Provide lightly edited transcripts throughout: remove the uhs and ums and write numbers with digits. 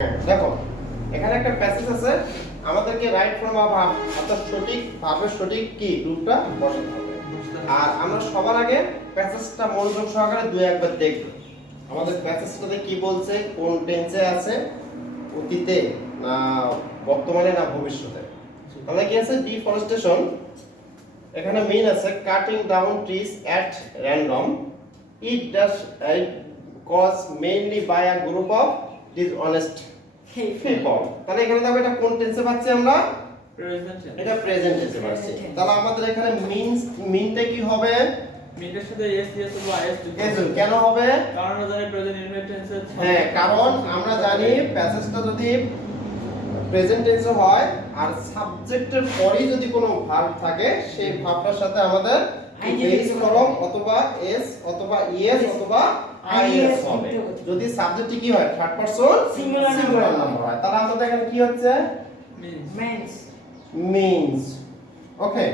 দেখো এখানে একটা প্যাসেজ আছে, আমাদেরকে রাইট ফ্রম আ ভার্ব অর্থাৎ সঠিক ভার্বের সঠিক কি রূপটা বসাতে হবে। আর আমরা সবার আগে প্যাসেজটা মনোযোগ সহকারে দুই একবার দেখব। আমাদের প্যাসেজটাতে কি বলছে, কোন টেন্সে আছে, অতীতে না বর্তমানে না ভবিষ্যতে। তাহলে কি আছে, ডিফরেস্টেশন এখানে মেইন আছে cutting down trees at random, it does cause mainly by a group of dishonest people। তাহলে এখানে দেখো এটা কোন টেন্সে পাচ্ছি আমরা, প্রেজেন্ট টেন্স। এটা প্রেজেন্ট টেন্সে পাচ্ছি। তাহলে আমাদের এখানে মিনটা কি হবে, মিনের সাথে এস এস অথবা এস যুক্ত এস কেন হবে, কারণ আমরা জানি প্রেজেন্ট ইনডিফিনিট টেন্সে হ্যাঁ কারণ আমরা জানি প্যাসেজটা যদি প্রেজেন্ট টেন্সে হয় আর সাবজেক্টের পরেই যদি কোনো ভার্ব থাকে সেই ভার্বটার সাথে আমাদের বেস ফর্ম অথবা এস অথবা ইএস অথবা আইএস হবে। যদি সাবজেক্টটি কি হয় থার্ড পারসন সিঙ্গুলার নাম্বার হয়, তাহলে আমাদের এখানে কি হচ্ছে মিনস। means। ওকে,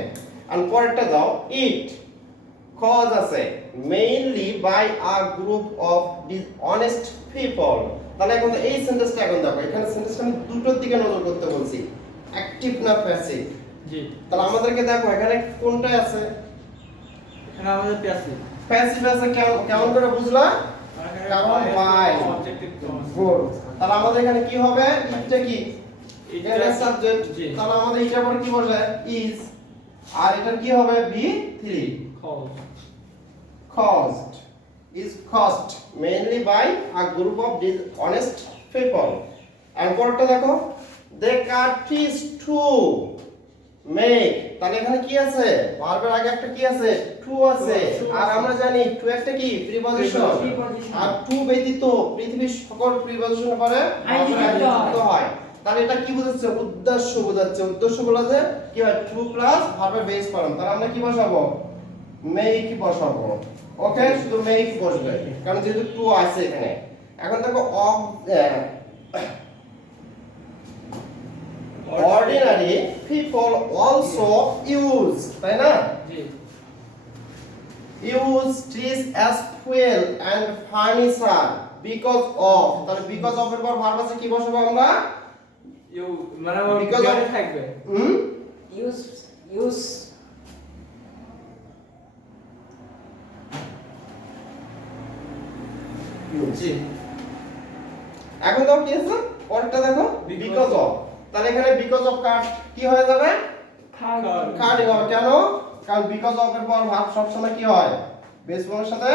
আর পরেরটা দাও, ইট কজ আছে mainly by a group of dishonest people। তাহলে এখন এই সেন্টেন্সটা এখন দেখো, এখানে সেন্টেন্সটা আমি দুটোর দিকে নজর করতে বলছি, অ্যাকটিভ না প্যাসিভ। জি, তাহলে আমাদেরকে দেখো এখানে কোনটা আছে, এখানে আমাদের প্যাসিভ। প্যাসিভ আছে, কেমন করে বুঝলা, কারণ বাই অবজেক্টিভ ক্লজ। গুড। তাহলে আমাদের এখানে কি হবে, ইটটা কি এটা সাবজেক্ট, জি। তাহলে আমাদের এটার পরে কি বসে ইজ, আর এটা কি হবে B three cause. caused is caused mainly by a group of dishonest people। and পরেরটা দেখো, they cut trees to make। তাহলে এখানে কি আছে, ভার্বের আগে একটা কি আছে টু আছে, আর আমরা জানি টু একটা কি প্রিপজিশন, আর টু ব্যতীত পৃথিবীর সকল প্রিপজিশনের পরে যুক্ত হয়। তাহলে এটা কি বোঝাচ্ছে, উদ্দেশ্য বোঝাচ্ছে। উদ্দেশ্য বলা যে কি হয় টু প্লাস ভার্বের বেস ফর্ম, তাহলে আমরা কি বসাবো মেক বসাবো। ওকে, শুধু মেক বসবে কারণ যেহেতু টু আছে এখানে। এখন দেখো ordinary people also use, তাই না, জি, use trees as fuel and furniture because of। তাহলে because of এর পর ভার্ব আছে, কি বসাবো আমরা ইউ মানে আমার Because of- বিজ্ঞানে থাকবে। use জি, এখন দাও কি আছে পরেরটা দেখো because of। তাহলে এখানে because of কাট কি হয়ে যাবে, কাটিং হবে। কেন, কারণ because of এর পর ভার্ব সবসময় কি হয় বেস ফর্মের সাথে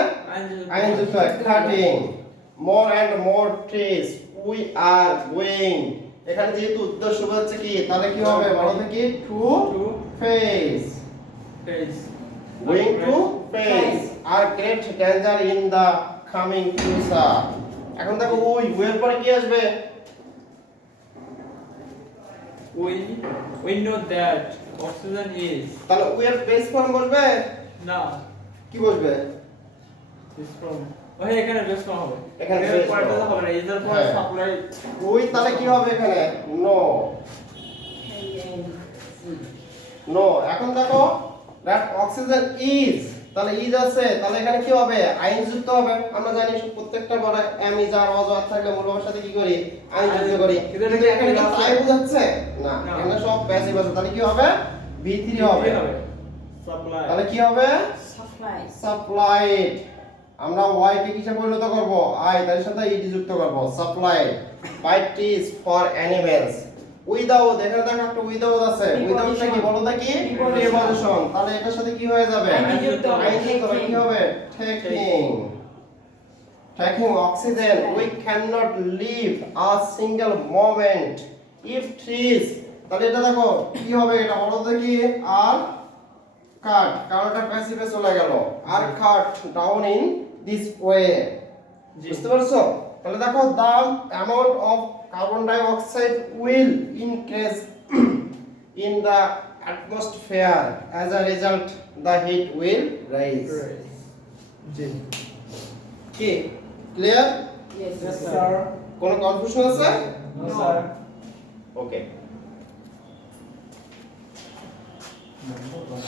আইন যুক্ত হয়। Cutting more and more trees we are going। এখানে যেহেতু উদ্দেশ্য হচ্ছে কি, তাহলে কি হবে বলো তো কি to to face, page. going to face are great danger in the coming future। এখন দেখো ওই এর পরে কি আসবে, we know that oxygen is তাহলে ওই এর বেস ফর্ম বসবে, now কি বসবে is from ওই এখানে বেস কম হবে। এখানে এর base পরেরটা form। হবে না, এর পরে হ্যাঁ। সাপ্লাই। ওই তাহলে কি হবে এখানে নো। এখন দেখো দ্যাট অক্সিজেন ইজ, তাহলে ইজ আছে, তাহলে এখানে কি হবে আইন যুক্ত হবে। আমরা জানি প্রত্যেকটা বড় এম ইজ আর ওয়াজ আর থাকলে মূল ভাবের সাথে কি করি আইন যুক্ত করি, কিন্তু কিন্তু এখানে কি তাই বোঝাচ্ছে না, না। এখানে সব প্যাসিভ আছে। তাহলে কি হবে V3 হবে। সাপ্লাই। তাহলে কি হবে supply সাপ্লাইড। আমরা y কে কিসে পরিণত করব i, তার সাথে ed যুক্ত করব supplied by trees for animals. Without, এখানে দেখো একটা উইদাউট আছে, উইদাউটটা কি বলো তো কি প্রিপজিশন, তাহলে এটার সাথে কি হয়ে যাবে আইন যুক্ত হবে। আইন যুক্ত হবে, কি হবে taking, taking oxygen we can not live a single moment if trees. তাহলে এটা দেখো কি হবে, এটা বলো তো কি আর কাট, কারণ এটা প্যাসিভে চলে গেল, আর cut down in this way. বুঝতে পারছো, তাহলে দেখো the amount of carbon dioxide will increase in the atmosphere, as a result the heat will rise। জি, কি ক্লিয়ার, yes yes sir। কোনো কনফিউশন আছে, No sir। ওকে।